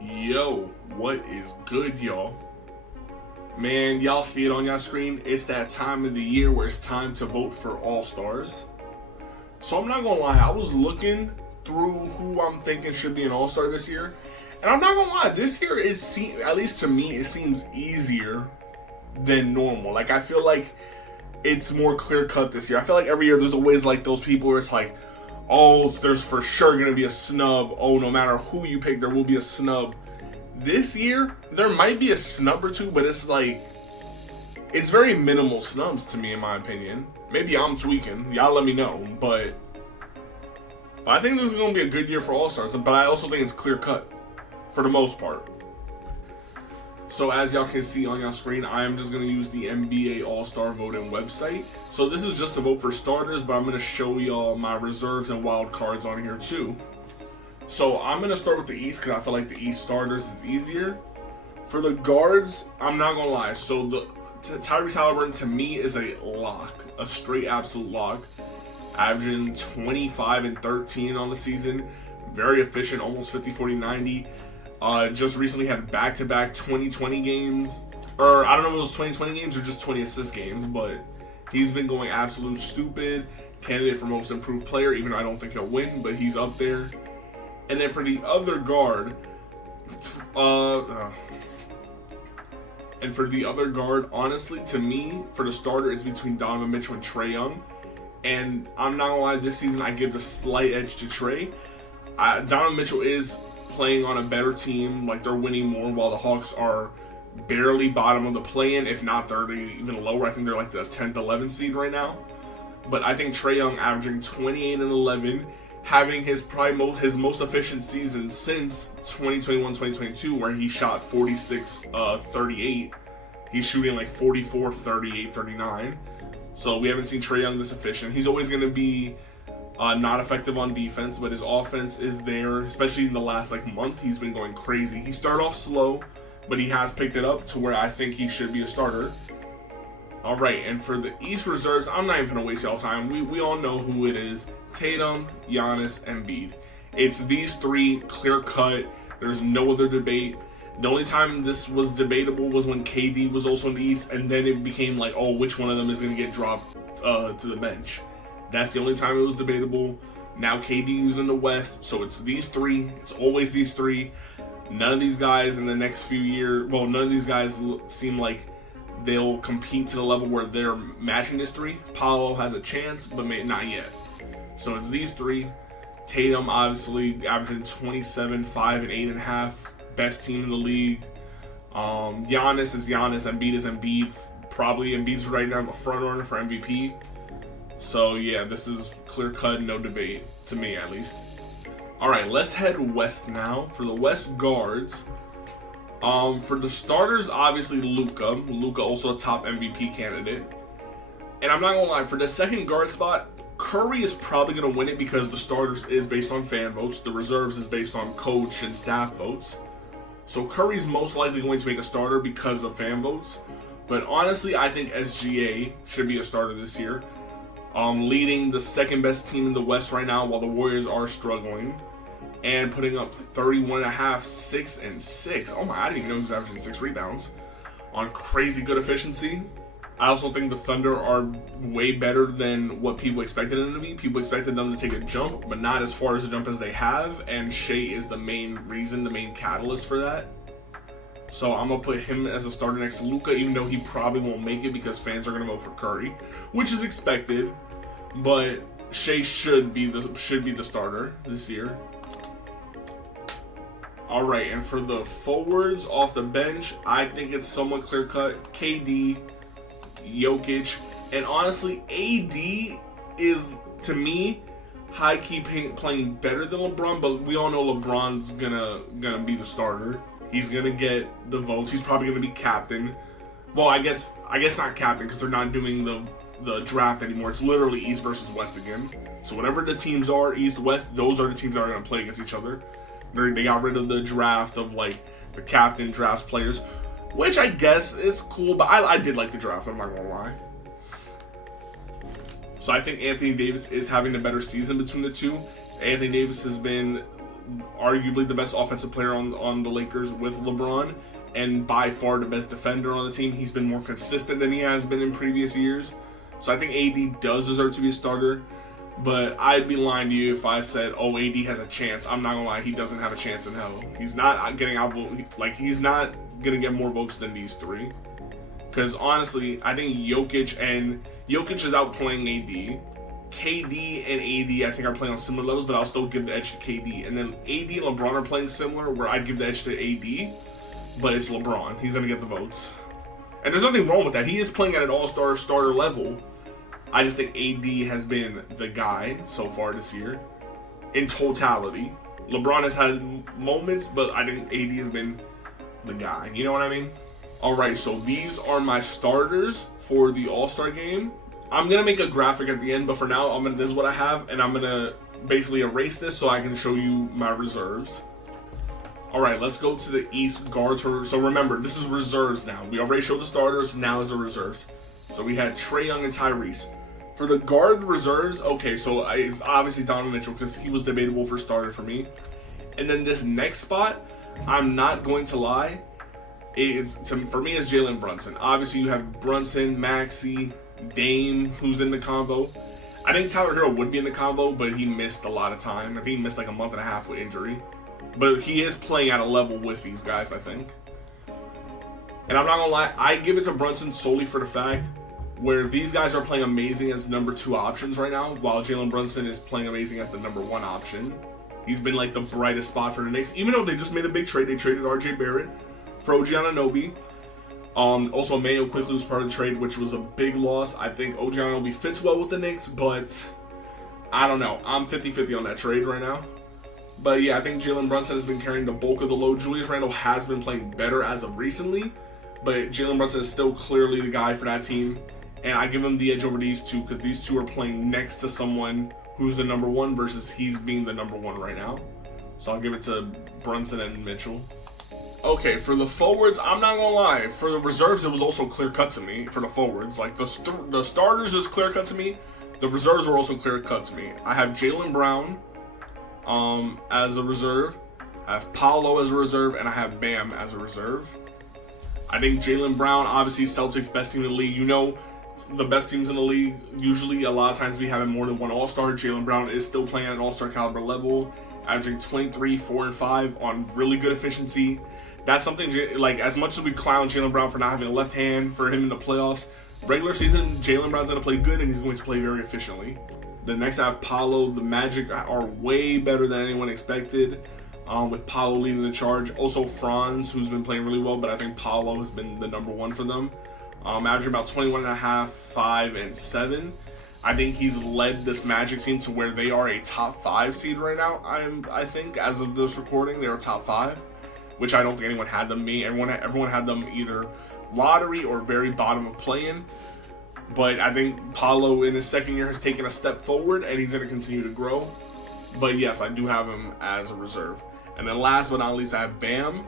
Yo, what is good, y'all? Man, y'all see it on y'all screen. It's that time of the year where it's time to vote for All-Stars. So I'm not gonna lie, I was looking through who I'm thinking should be an All-Star this year. And I'm not gonna lie, this year at least to me, it seems easier than normal. Like, I feel like it's more clear cut this year. I feel like every year there's always like those people where it's like, oh, there's for sure gonna be a snub. Oh, no matter who you pick, there will be a snub. This year, there might be a snub or two, but it's like, it's very minimal snubs to me, in my opinion. Maybe I'm tweaking. Y'all let me know. But I think this is gonna be a good year for All-Stars. But I also think it's clear cut for the most part. So as y'all can see on your screen, I am just going to use the NBA All-Star voting website. So this is just a vote for starters, but I'm going to show y'all my reserves and wild cards on here too. So I'm going to start with the East because I feel like the East starters is easier. For the guards, I'm not going to lie. So Tyrese Haliburton to me is a lock, a straight absolute lock. Averaging 25 and 13 on the season. Very efficient, almost 50, 40, 90. Just recently had back-to-back 2020 games. Or I don't know if it was 2020 games or just 20 assist games, but he's been going absolute stupid. Candidate for most improved player, even though I don't think he'll win, but he's up there. And then for the other guard, honestly, to me, for the starter, it's between Donovan Mitchell and Trae Young. And I'm not gonna lie, this season I give the slight edge to Trae. Donovan Mitchell is playing on a better team, like they're winning more, while the Hawks are barely bottom of the play-in, if not 30, even lower. I think they're like the 10th, 11th seed right now. But I think Trae Young averaging 28 and 11, having his most efficient season since 2021-2022, where he shot 46-38. He's shooting like 44, 38, 39. So we haven't seen Trae Young this efficient. He's always going to be not effective on defense, but his offense is there, especially in the last month. He's been going crazy. He started off slow, but he has picked it up to where I think he should be a starter. All right, and for the East reserves, I'm not even going to waste y'all time. We all know who it is. Tatum, Giannis, Embiid. It's these three, clear cut. There's no other debate. The only time this was debatable was when KD was also in the East, and then it became like, oh, which one of them is going to get dropped to the bench. That's the only time it was debatable. Now KD is in the West, so it's these three. It's always these three. None of these guys in the next few years, none of these guys seem like they'll compete to the level where they're matching this three. Paolo has a chance, but not yet. So it's these three. Tatum, obviously, averaging 27, 5, and 8.5. Best team in the league. Giannis is Giannis. Embiid is Embiid. Probably Embiid's right now the front runner for MVP. So yeah, this is clear cut, no debate, to me at least. Alright, let's head west now. For the West guards, for the starters, obviously Luka. Luka also a top MVP candidate. And I'm not gonna lie, for the second guard spot, Curry is probably gonna win it because the starters is based on fan votes. The reserves is based on coach and staff votes. So Curry's most likely going to make a starter because of fan votes. But honestly, I think SGA should be a starter this year. Leading the second best team in the West right now while the Warriors are struggling. And putting up 31.5, 6, and 6. Oh my, I didn't even know he was averaging 6 rebounds. On crazy good efficiency. I also think the Thunder are way better than what people expected them to be. People expected them to take a jump, but not as far as a jump as they have. And Shea is the main reason, the main catalyst for that. So I'm going to put him as a starter next to Luka, even though he probably won't make it because fans are going to vote for Curry, which is expected. But Shea should be the starter this year. All right, and for the forwards off the bench, I think it's somewhat clear-cut. KD, Jokic, and honestly, AD is, to me, high-key playing better than LeBron, but we all know LeBron's gonna be the starter. He's gonna get the votes. He's probably gonna be captain. Well, I guess not captain because they're not doing the draft anymore. It's literally East versus West again. So whatever the teams are, East, West, those are the teams that are gonna play against each other. They got rid of the draft of the captain drafts players, which I guess is cool. But I did like the draft. I'm not gonna lie. So I think Anthony Davis is having a better season between the two. Anthony Davis has been arguably the best offensive player on the Lakers with LeBron, and by far the best defender on the team. He's been more consistent than he has been in previous years. So I think AD does deserve to be a starter. But I'd be lying to you if I said, oh, AD has a chance. I'm not going to lie. He doesn't have a chance in hell. He's not getting outvoted. Like, he's not going to get more votes than these three. Because, honestly, I think Jokic is outplaying AD. KD and AD, I think, are playing on similar levels, but I'll still give the edge to KD. And then AD and LeBron are playing similar, where I'd give the edge to AD. But it's LeBron. He's going to get the votes. And there's nothing wrong with that. He is playing at an all-star starter level. I just think AD has been the guy so far this year in totality. LeBron has had moments, but I think AD has been the guy. You know what I mean? All right, so these are my starters for the All-Star game. I'm going to make a graphic at the end, but for now, this is what I have, and I'm going to basically erase this so I can show you my reserves. All right, let's go to the East guards. So remember, this is reserves now. We already showed the starters, now is the reserves. So we had Trae Young and Tyrese. For the guard reserves, okay, so it's obviously Donovan Mitchell because he was debatable for starter for me. And then this next spot, I'm not going to lie, for me it's Jalen Brunson. Obviously you have Brunson, Maxey, Dame, who's in the combo. I think Tyler Hero would be in the combo, but he missed a lot of time. I think he missed like a month and a half with injury. But he is playing at a level with these guys, I think. And I'm not gonna lie, I give it to Brunson solely for the fact where these guys are playing amazing as number 2 options right now, while Jalen Brunson is playing amazing as the number 1 option. He's been like the brightest spot for the Knicks, even though they just made a big trade. They traded RJ Barrett for OG Anunoby. Also, Mayo quickly was part of the trade, which was a big loss. I think OG Anunoby fits well with the Knicks, but I don't know. I'm 50-50 on that trade right now. But yeah, I think Jalen Brunson has been carrying the bulk of the load. Julius Randle has been playing better as of recently, but Jalen Brunson is still clearly the guy for that team. And I give him the edge over these two because these two are playing next to someone who's the number 1 versus he's being the number 1 right now. So I'll give it to Brunson and Mitchell. Okay, for the forwards, I'm not going to lie. For the reserves, it was also clear-cut to me for the forwards. Like, the starters is clear-cut to me. The reserves were also clear-cut to me. I have Jaylen Brown as a reserve. I have Paolo as a reserve, and I have Bam as a reserve. I think Jaylen Brown, obviously Celtics best team in the league. You know, the best teams in the league, usually a lot of times we have more than one All-Star. Jaylen Brown is still playing at an All-Star caliber level, averaging 23, 4, and 5 on really good efficiency. That's something, like, as much as we clown Jaylen Brown for not having a left hand for him in the playoffs, regular season, Jaylen Brown's going to play good and he's going to play very efficiently. The next I have Paolo. The Magic are way better than anyone expected, with Paolo leading the charge. Also Franz, who's been playing really well, but I think Paolo has been the number 1 for them. Averaging about 21.5, 5, and 7. I think he's led this Magic team to where they are a top 5 seed right now. I think as of this recording, they are top 5, which I don't think anyone had them. Everyone had them either lottery or very bottom of play-in. But I think Paolo in his second year has taken a step forward and he's going to continue to grow. But yes, I do have him as a reserve. And then last but not least, I have Bam,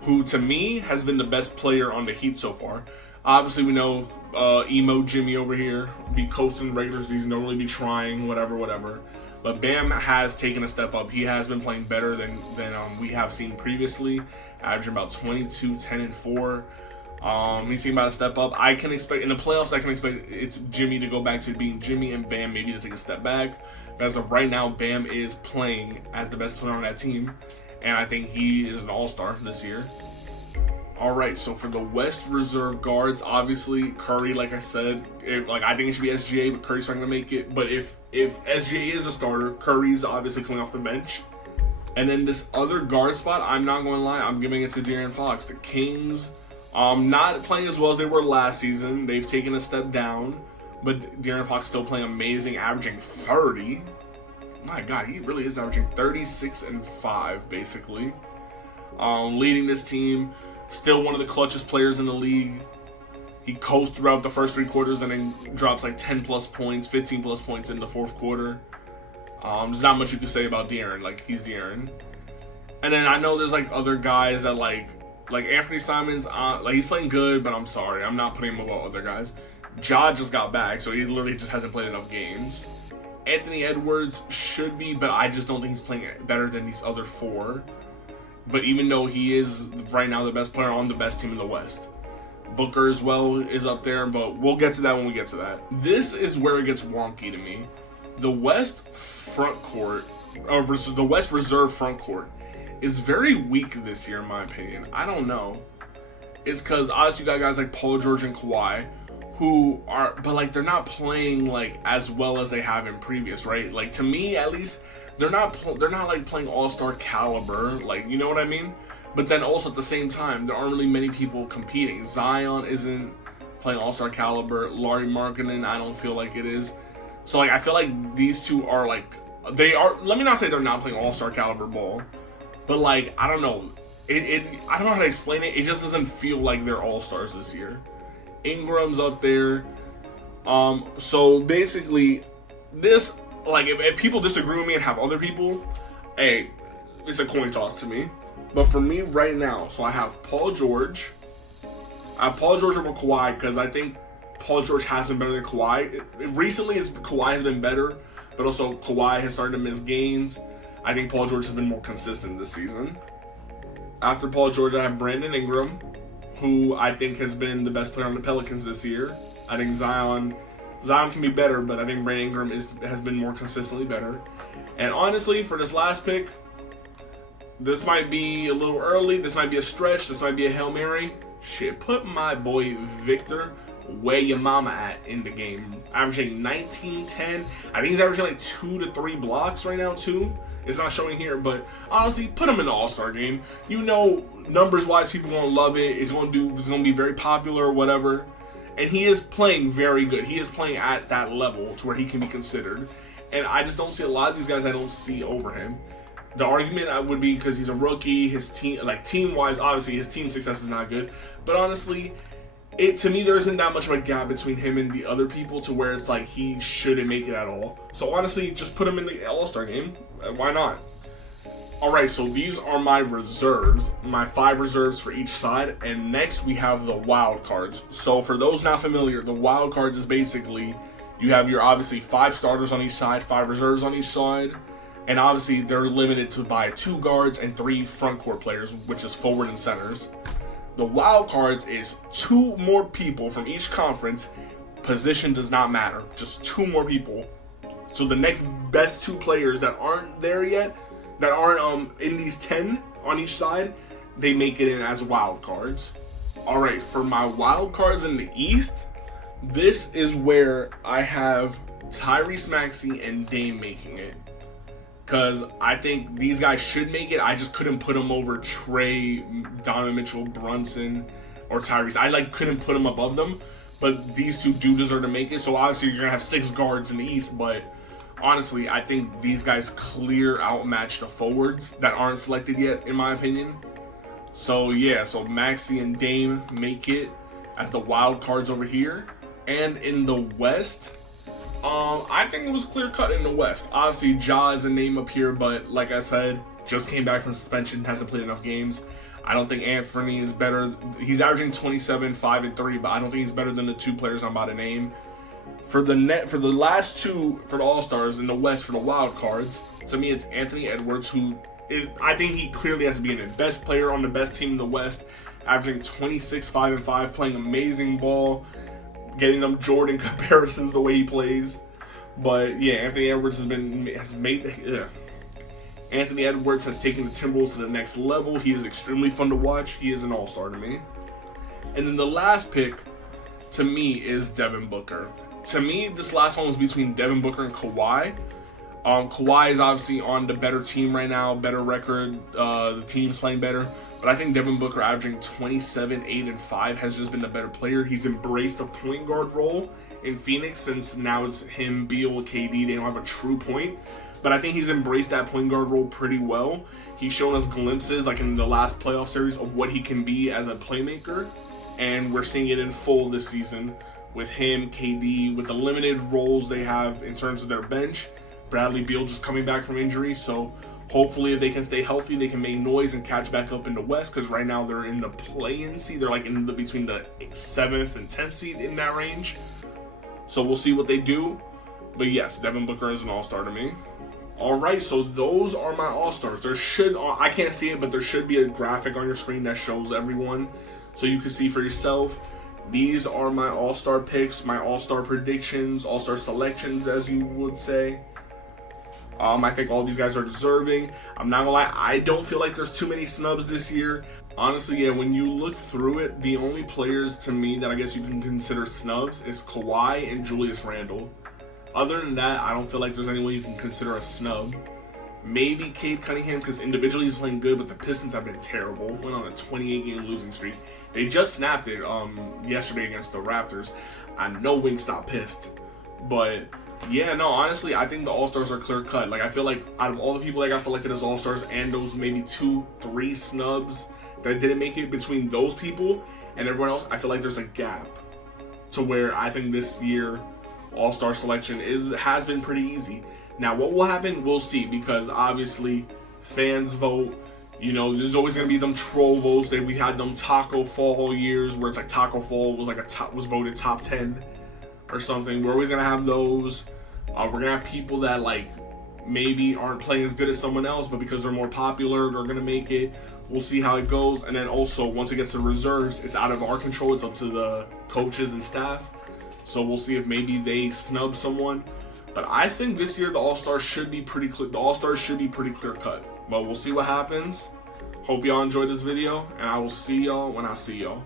who to me has been the best player on the Heat so far. Obviously, we know emo Jimmy over here be coasting regular season, don't really be trying, whatever. But Bam has taken a step up. He has been playing better than we have seen previously, averaging about 22, 10, and 4. He's seen about a step up. I can expect in the playoffs. I can expect it's Jimmy to go back to being Jimmy and Bam maybe to take a step back. But as of right now, Bam is playing as the best player on that team, and I think he is an all-star this year. All right, so for the West reserve guards, obviously Curry, like I said, I think it should be SGA, but Curry's not gonna make it. But if SGA is a starter, Curry's obviously coming off the bench. And then this other guard spot, I'm not gonna lie, I'm giving it to De'Aaron Fox. The Kings, not playing as well as they were last season. They've taken a step down, but De'Aaron Fox still playing amazing, averaging 30. My God, he really is averaging 36 and 5 basically. Leading this team. Still one of the clutchest players in the league. He coasts throughout the first 3 quarters and then drops like 10 plus points, 15 plus points in the 4th quarter. There's not much you can say about De'Aaron. Like, he's De'Aaron. And then I know there's like other guys that like Anthony Simons, like he's playing good, but I'm sorry, I'm not putting him above other guys. Ja just got back, so he literally just hasn't played enough games. Anthony Edwards should be, but I just don't think he's playing better than these other 4. But even though he is right now the best player on the best team in the West. Booker as well is up there, but we'll get to that when we get to that. This is where it gets wonky to me. The West front court, the West reserve front court is very weak this year in my opinion. I don't know. It's because obviously you got guys like Paul George and Kawhi, who are, but like they're not playing like as well as they have in previous, right? Like to me at least, they're not like playing all-star caliber, like, you know what I mean? But then also at the same time, there aren't really many people competing. Zion isn't playing all-star caliber. Lauri Markkanen, I don't feel like it is. So like I feel like these two are like, they are, let me not say they're not playing all-star caliber ball, but like I don't know. I don't know how to explain it. It just doesn't feel like they're all-stars this year. Ingram's up there. So basically, this, like, if people disagree with me and have other people, hey, it's a coin toss to me. But for me right now, so I have Paul George. I have Paul George over Kawhi because I think Paul George has been better than Kawhi. Recently, Kawhi has been better, but also Kawhi has started to miss games. I think Paul George has been more consistent this season. After Paul George, I have Brandon Ingram, who I think has been the best player on the Pelicans this year. I think Zion can be better, but I think Brandon Ingram has been more consistently better. And honestly, for this last pick, this might be a little early. This might be a stretch. This might be a Hail Mary. Shit, put my boy Victor where your mama at in the game. Averaging 19, 10. I think he's averaging like 2 to 3 blocks right now, too. It's not showing here, but honestly, put him in the All-Star game. You know, numbers-wise, people won't love it. It's going to be very popular or whatever. And he is playing very good. He is playing at that level to where he can be considered. And I just don't see a lot of these guys I don't see over him. The argument would be because he's a rookie, his team, like team-wise, obviously his team success is not good. But honestly, to me, there isn't that much of a gap between him and the other people to where it's like he shouldn't make it at all. So honestly, just put him in the All-Star game. Why not? Alright, so these are my reserves, my 5 reserves for each side, and next we have the wild cards. So for those not familiar, the wild cards is basically, you have your obviously 5 starters on each side, 5 reserves on each side, and obviously they're limited to by 2 guards and 3 front court players, which is forward and centers. The wild cards is 2 more people from each conference. Position does not matter, just 2 more people. So the next best 2 players that aren't there yet, that aren't in these 10 on each side, they make it in as wild cards. Alright, for my wild cards in the East, this is where I have Tyrese Maxey and Dame making it. Because I think these guys should make it. I just couldn't put them over Trey, Donovan Mitchell, Brunson, or Tyrese. I couldn't put them above them. But these 2 do deserve to make it. So obviously you're going to have 6 guards in the East, but honestly, I think these guys clear outmatch the forwards that aren't selected yet, in my opinion. So yeah, so Maxey and Dame make it as the wild cards over here. And in the West, I think it was clear cut in the West. Obviously, Ja is a name up here, but like I said, just came back from suspension, hasn't played enough games. I don't think Anthony is better. He's averaging 27, 5, and 3, but I don't think he's better than the 2 players I'm about to name. For the last 2 for the All-Stars in the West for the wild cards, to me it's Anthony Edwards, who I think he clearly has to be in it. Best player on the best team in the West, averaging 26, 5, and 5, playing amazing ball, getting them Jordan comparisons the way he plays. But yeah, Anthony Edwards Anthony Edwards has taken the Timberwolves to the next level. He is extremely fun to watch. He is an all-star to me. And then the last pick, to me, is Devin Booker. To me, this last one was between Devin Booker and Kawhi. Kawhi is obviously on the better team right now, better record. The team's playing better. But I think Devin Booker averaging 27, 8, and 5 has just been the better player. He's embraced the point guard role in Phoenix since now it's him, Beal, KD. They don't have a true point. But I think he's embraced that point guard role pretty well. He's shown us glimpses, like in the last playoff series, of what he can be as a playmaker. And we're seeing it in full this season with him, KD, with the limited roles they have in terms of their bench. Bradley Beal just coming back from injury, so hopefully if they can stay healthy, they can make noise and catch back up in the West, because right now they're in the play-in seed. They're like in between the 7th and 10th seed in that range. So we'll see what they do. But yes, Devin Booker is an all-star to me. All right, so those are my all-stars. I can't see it, but there should be a graphic on your screen that shows everyone so you can see for yourself. These are my all-star picks, my all-star predictions, all-star selections, as you would say. I think all these guys are deserving. I'm not gonna lie, I don't feel like there's too many snubs this year. Honestly, yeah, when you look through it, the only players to me that I guess you can consider snubs is Kawhi and Julius Randle. Other than that, I don't feel like there's anyone you can consider a snub. Maybe Cade Cunningham, because individually he's playing good, but the Pistons have been terrible. Went on a 28-game losing streak. They just snapped it yesterday against the Raptors. I know Wingstop pissed. But, yeah, no, honestly, I think the All-Stars are clear-cut. Like, I feel like out of all the people that got selected as All-Stars and those maybe 2-3 snubs that didn't make it between those people and everyone else, I feel like there's a gap to where I think this year all-star selection has been pretty easy. Now, what will happen, we'll see, because obviously fans vote. You know, there's always gonna be them troll votes. We had them Taco Fall years where it's like Taco Fall was like was voted top 10 or something. We're always gonna have those. We're gonna have people that like maybe aren't playing as good as someone else, but because they're more popular, they're gonna make it. We'll see how it goes. And then also, once it gets to reserves, it's out of our control. It's up to the coaches and staff. So we'll see if maybe they snub someone. But I think this year the All-Stars should be pretty clear. The All-Stars should be pretty clear cut. But we'll see what happens. Hope y'all enjoyed this video, and I will see y'all when I see y'all.